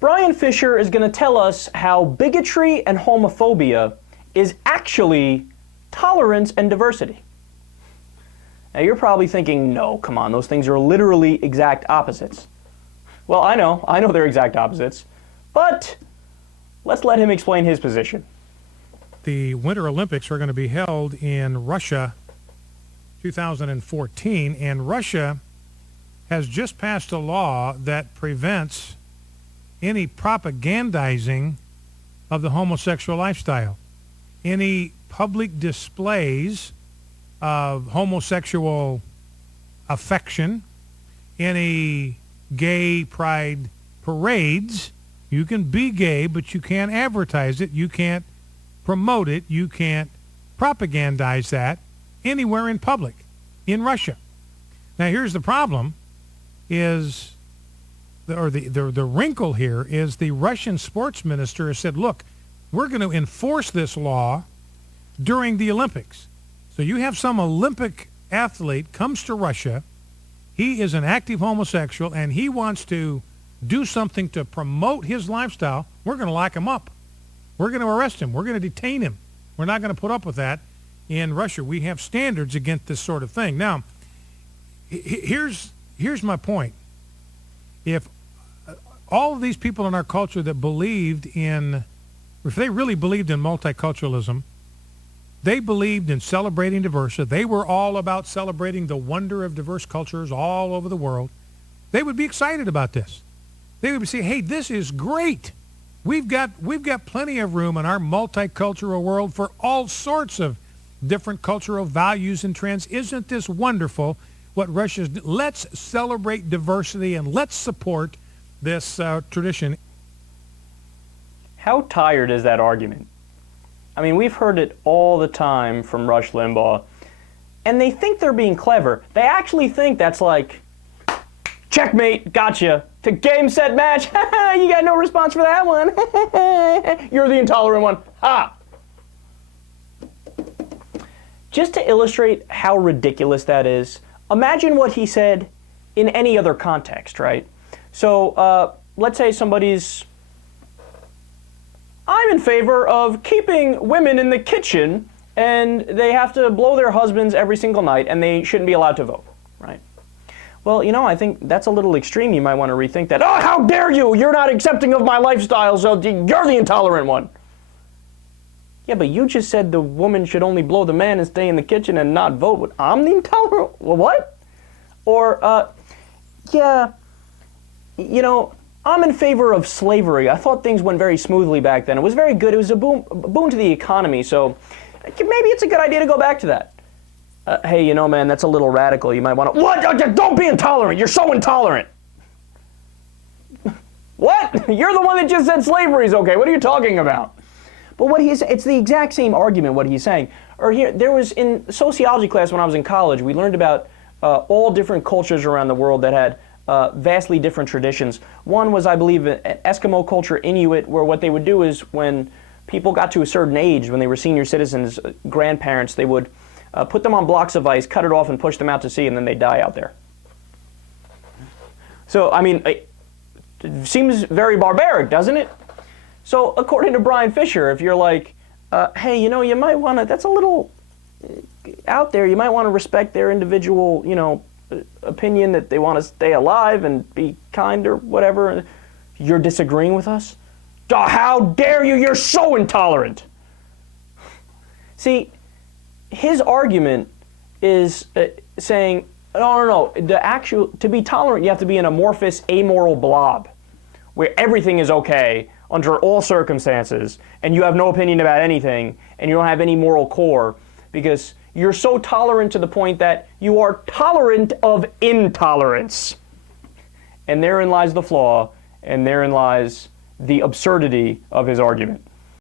Bryan Fischer is going to tell us how bigotry and homophobia is actually tolerance and diversity. Now you're probably thinking, no, come on, those things are literally exact opposites. Well, I know they're exact opposites, but let's let him explain his position. The Winter Olympics are going to be held in Russia 2014, and Russia has just passed a law that prevents any propagandizing of the homosexual lifestyle. Any public displays of homosexual affection, any gay pride parades. You can be gay, but you can't advertise it. You can't promote it. You can't propagandize that anywhere in public in Russia. Now, here's the problem is, the wrinkle here is the Russian sports minister has said, look, we're going to enforce this law during the Olympics. So you have some Olympic athlete comes to Russia. He is an active homosexual, and he wants to do something to promote his lifestyle. We're going to lock him up. We're going to arrest him. We're going to detain him. We're not going to put up with that in Russia. We have standards against this sort of thing. Now, here's my point. If all of these people in our culture that believed in, if they really believed in multiculturalism, they believed in celebrating diversity. They were all about celebrating the wonder of diverse cultures all over the world. They would be excited about this. They would say, hey, this is great. We've got plenty of room in our multicultural world for all sorts of different cultural values and trends. Isn't this wonderful what Russia's doing? Let's celebrate diversity and let's support this tradition. How tired is that argument? I mean, we've heard it all the time from Rush Limbaugh, and they think they're being clever. They actually think that's like, checkmate, gotcha, to game, set, match. You got no response for that one. You're the intolerant one. Ha! Just to illustrate how ridiculous that is, imagine what he said in any other context, right? So let's say I'm in favor of keeping women in the kitchen and they have to blow their husbands every single night and they shouldn't be allowed to vote, right? Well, I think that's a little extreme. You might want to rethink that. Oh, how dare you! You're not accepting of my lifestyle, so you're the intolerant one. Yeah, but you just said the woman should only blow the man and stay in the kitchen and not vote. I'm the intolerant? Well, what? Or, yeah, I'm in favor of slavery. I thought things went very smoothly back then. It was very good. It was a boon to the economy. So maybe it's a good idea to go back to that. Hey, man, that's a little radical. You might want to... What? Don't be intolerant. You're so intolerant. What? You're the one that just said slavery is okay. What are you talking about? But it's the exact same argument, what he's saying. Or here, there was in sociology class when I was in college, we learned about all different cultures around the world that had vastly different traditions. One was, I believe, an Eskimo culture, Inuit, where what they would do is when people got to a certain age, when they were senior citizens, grandparents, they would put them on blocks of ice, cut it off, and push them out to sea, and then they die out there. So, I mean, it seems very barbaric, doesn't it? So, according to Bryan Fischer, if you're like, hey, you might want to, that's a little out there, you might want to respect their individual, opinion that they want to stay alive and be kind or whatever. You're disagreeing with us? How dare you? You're so intolerant. See, his argument is saying, no. To be tolerant, you have to be an amorphous, amoral blob where everything is okay under all circumstances and you have no opinion about anything and you don't have any moral core because you're so tolerant to the point that you are tolerant of intolerance. And therein lies the flaw, and therein lies the absurdity of his argument.